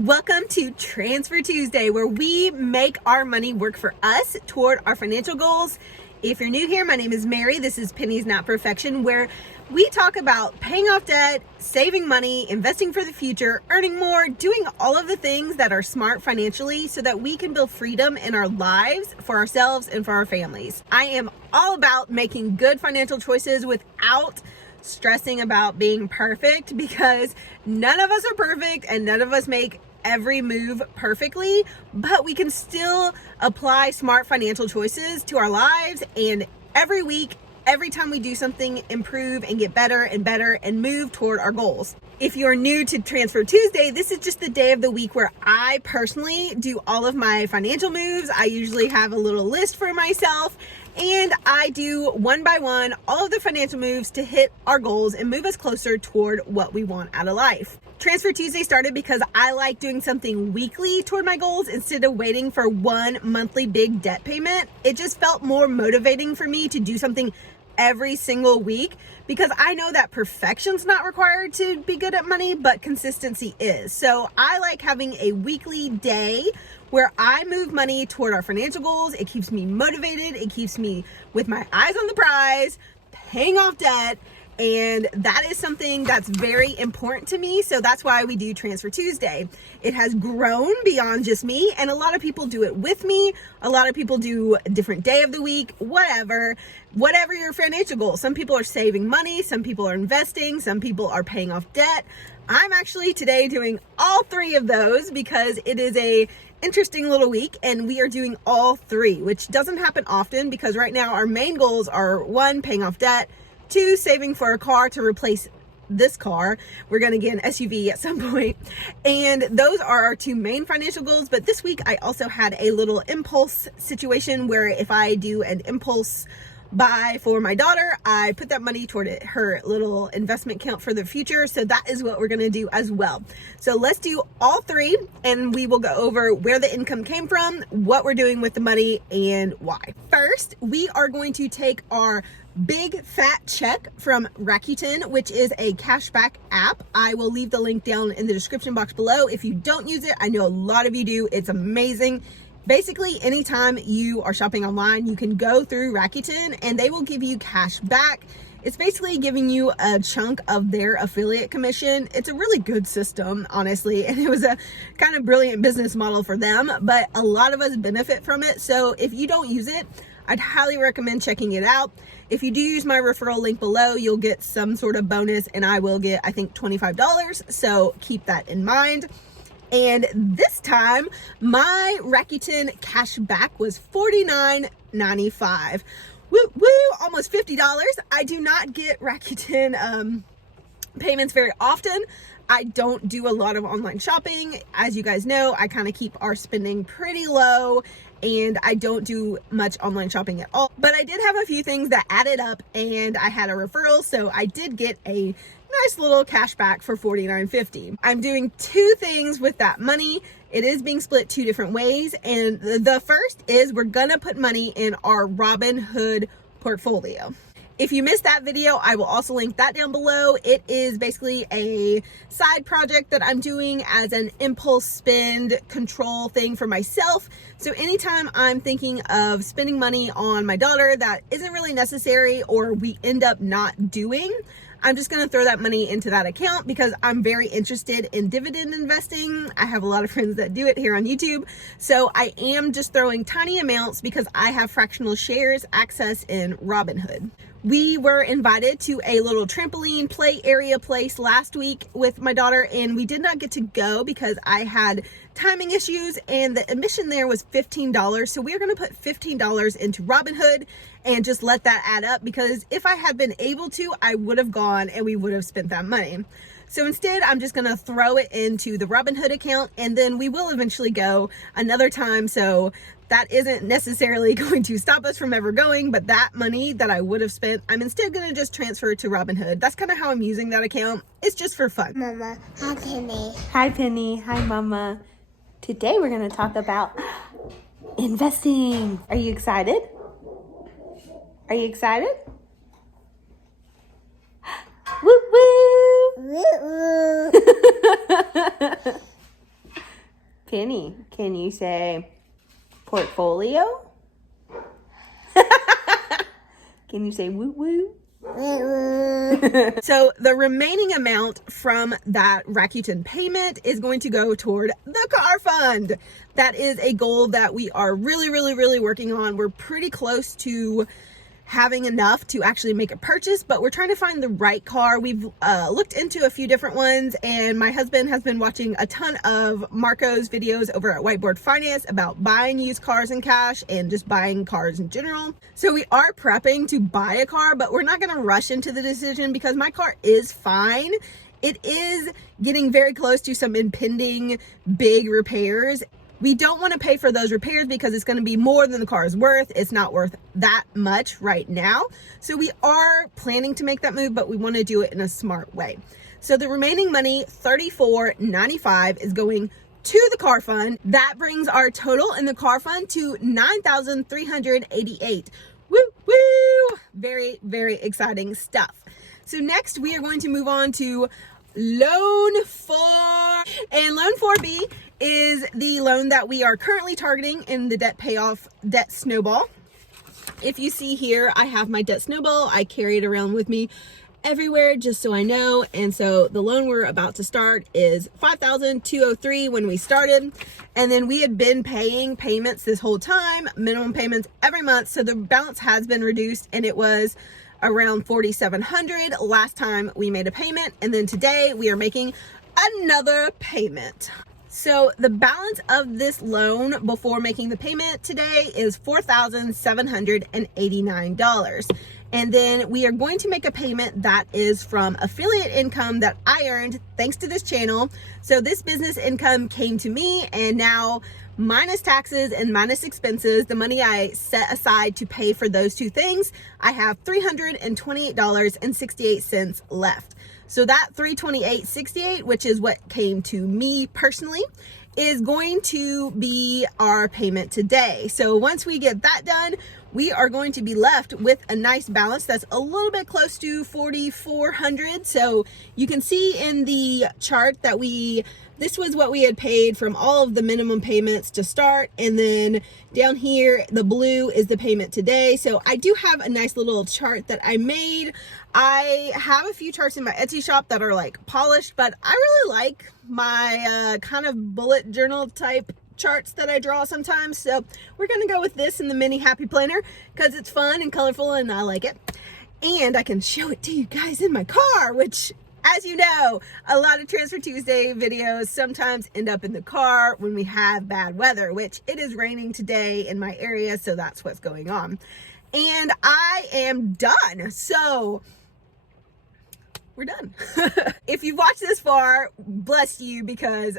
Welcome to Transfer Tuesday, where we make our money work for us toward our financial goals. If you're new here, my name is Mary. This is Penny's Not Perfection, where we talk about paying off debt, saving money, investing for the future, earning more, doing all of the things that are smart financially so that we can build freedom in our lives for ourselves and for our families. I am all about making good financial choices without stressing about being perfect, because none of us are perfect and none of us make every move perfectly, but we can still apply smart financial choices to our lives, and every week, every time we do something, improve and get better and better and move toward our goals. If you're new to Transfer Tuesday, this is just the day of the week where I personally do all of my financial moves. I usually have a little list for myself, and I do one by one all of the financial moves to hit our goals and move us closer toward what we want out of life. Transfer Tuesday started because I like doing something weekly toward my goals instead of waiting for one monthly big debt payment. It just felt more motivating for me to do something every single week, because I know that perfection's not required to be good at money, but consistency is. So I like having a weekly day where I move money toward our financial goals. It keeps me motivated. It keeps me with my eyes on the prize, paying off debt. And that is something that's very important to me. So that's why we do Transfer Tuesday. It has grown beyond just me, and a lot of people do it with me. A lot of people do a different day of the week, whatever your financial goal. Some people are saving money, some people are investing, some people are paying off debt. I'm actually today doing all three of those because it is a interesting little week and we are doing all three, which doesn't happen often because right now our main goals are 1, paying off debt, 2, saving for a car to replace this car. We're going to get an SUV at some point. And those are our 2 main financial goals. But this week I also had a little impulse situation where if I do an impulse buy for my daughter, I put that money toward her little investment account for the future. So that is what we're going to do as well. So let's do all three, and we will go over where the income came from, what we're doing with the money, and why. First, we are going to take our big fat check from Rakuten, which is a cashback app. I will leave the link down in the description box below. If you don't use it, I know a lot of you do. It's amazing. Basically, anytime you are shopping online, you can go through Rakuten and they will give you cash back. It's basically giving you a chunk of their affiliate commission. It's a really good system, honestly, and it was a kind of brilliant business model for them, but a lot of us benefit from it. So if you don't use it, I'd highly recommend checking it out. If you do use my referral link below, you'll get some sort of bonus, and I will get, I think, $25. So keep that in mind. And this time, my Rakuten cash back was $49.95. Woo, woo, almost $50. I do not get Rakuten payments very often. I don't do a lot of online shopping. As you guys know, I kind of keep our spending pretty low, and I don't do much online shopping at all. But I did have a few things that added up, and I had a referral, so I did get a nice little cash back for $49.50. I'm doing 2 things with that money. It is being split 2 different ways, and the first is we're gonna put money in our Robinhood portfolio. If you missed that video, I will also link that down below. It is basically a side project that I'm doing as an impulse spend control thing for myself. So anytime I'm thinking of spending money on my daughter that isn't really necessary or we end up not doing, I'm just going to throw that money into that account because I'm very interested in dividend investing. I have a lot of friends that do it here on YouTube. So I am just throwing tiny amounts because I have fractional shares access in Robinhood. We were invited to a little trampoline play area place last week with my daughter, and we did not get to go because I had timing issues, and the admission there was $15. So we're going to put $15 into Robinhood and just let that add up, because if I had been able to, I would have gone and we would have spent that money. So instead, I'm just going to throw it into the Robinhood account, and then we will eventually go another time. So that isn't necessarily going to stop us from ever going, but that money that I would have spent, I'm instead going to just transfer to Robinhood. That's kind of how I'm using that account. It's just for fun. Mama, hi Penny. Hi Penny. Hi Mama. Today we're going to talk about investing. Are you excited? Are you excited? Woo woo! Woo woo. Penny, can you say portfolio? Can you say woo woo? So the remaining amount from that Rakuten payment is going to go toward the car fund. That is a goal that we are really working on. We're pretty close to having enough to actually make a purchase, but we're trying to find the right car. We've looked into a few different ones, and my husband has been watching a ton of Marco's videos over at Whiteboard Finance about buying used cars in cash and just buying cars in general. So we are prepping to buy a car, but we're not going to rush into the decision because my car is fine. It is getting very close to some impending big repairs. We don't want to pay for those repairs because it's going to be more than the car is worth. It's not worth that much right now. So we are planning to make that move, but we want to do it in a smart way. So the remaining money, $34.95, is going to the car fund. That brings our total in the car fund to $9,388. Woo, woo! Very exciting stuff. So next we are going to move on to Loan 4. And Loan 4B is the loan that we are currently targeting in the debt payoff debt snowball. If you see here, I have my debt snowball. I carry it around with me everywhere just so I know. And so the loan we're about to start is $5,203 when we started. And then we had been paying payments this whole time, minimum payments every month. So the balance has been reduced, and it was around $4,700 last time we made a payment. And then today we are making another payment. So the balance of this loan before making the payment today is $4,789. And then we are going to make a payment that is from affiliate income that I earned thanks to this channel. So this business income came to me, and now minus taxes and minus expenses, the money I set aside to pay for those two things, I have $328.68 left. So that $328.68, which is what came to me personally, is going to be our payment today. So once we get that done, we are going to be left with a nice balance that's a little bit close to $4,400. So you can see in the chart that this was what we had paid from all of the minimum payments to start. And then down here, the blue is the payment today. So I do have a nice little chart that I made. I have a few charts in my Etsy shop that are like polished, but I really like my kind of bullet journal type charts that I draw sometimes. So we're going to go with this in the mini happy planner because it's fun and colorful and I like it. And I can show it to you guys in my car, which, as you know, a lot of Transfer Tuesday videos sometimes end up in the car when we have bad weather, which it is raining today in my area, so that's what's going on. And I am done. So we're done. If you've watched this far, bless you, because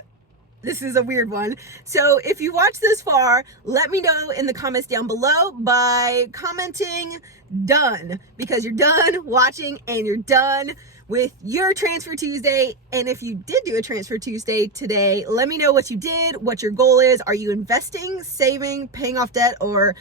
this is a weird one. So if you watch this far, let me know in the comments down below by commenting done, because you're done watching and you're done with your Transfer Tuesday. And if you did do a Transfer Tuesday today, let me know what you did, what your goal is. Are you investing, saving, paying off debt, or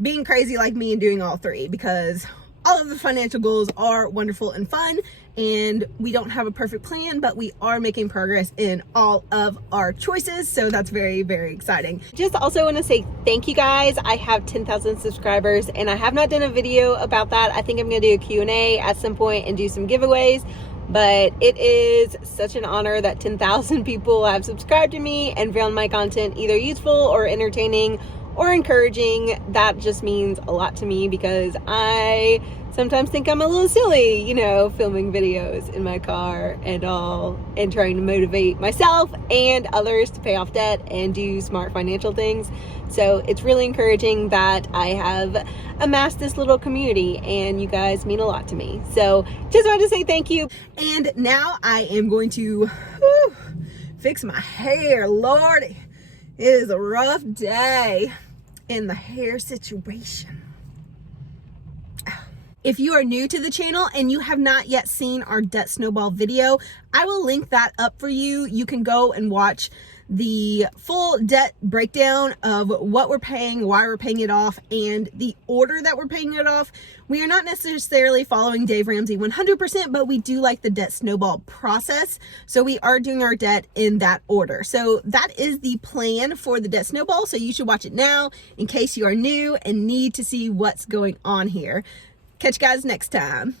being crazy like me and doing all three? Because all of the financial goals are wonderful and fun, and we don't have a perfect plan, but we are making progress in all of our choices. So that's very exciting. Just also want to say thank you guys. I have 10,000 subscribers and I have not done a video about that. I think I'm going to do a Q&A at some point and do some giveaways, but it is such an honor that 10,000 people have subscribed to me and found my content either useful or entertaining or encouraging. That just means a lot to me because I sometimes think I'm a little silly, you know, filming videos in my car and all, and trying to motivate myself and others to pay off debt and do smart financial things. So it's really encouraging that I have amassed this little community, and you guys mean a lot to me. So just wanted to say thank you. And now I am going to fix my hair. Lord, it is a rough day in the hair situation. If you are new to the channel and you have not yet seen our debt snowball video, I will link that up for you. You can go and watch the full debt breakdown of what we're paying, why we're paying it off, and the order that we're paying it off. We are not necessarily following Dave Ramsey 100%, but we do like the debt snowball process. So we are doing our debt in that order. So that is the plan for the debt snowball. So you should watch it now in case you are new and need to see what's going on here. Catch you guys next time.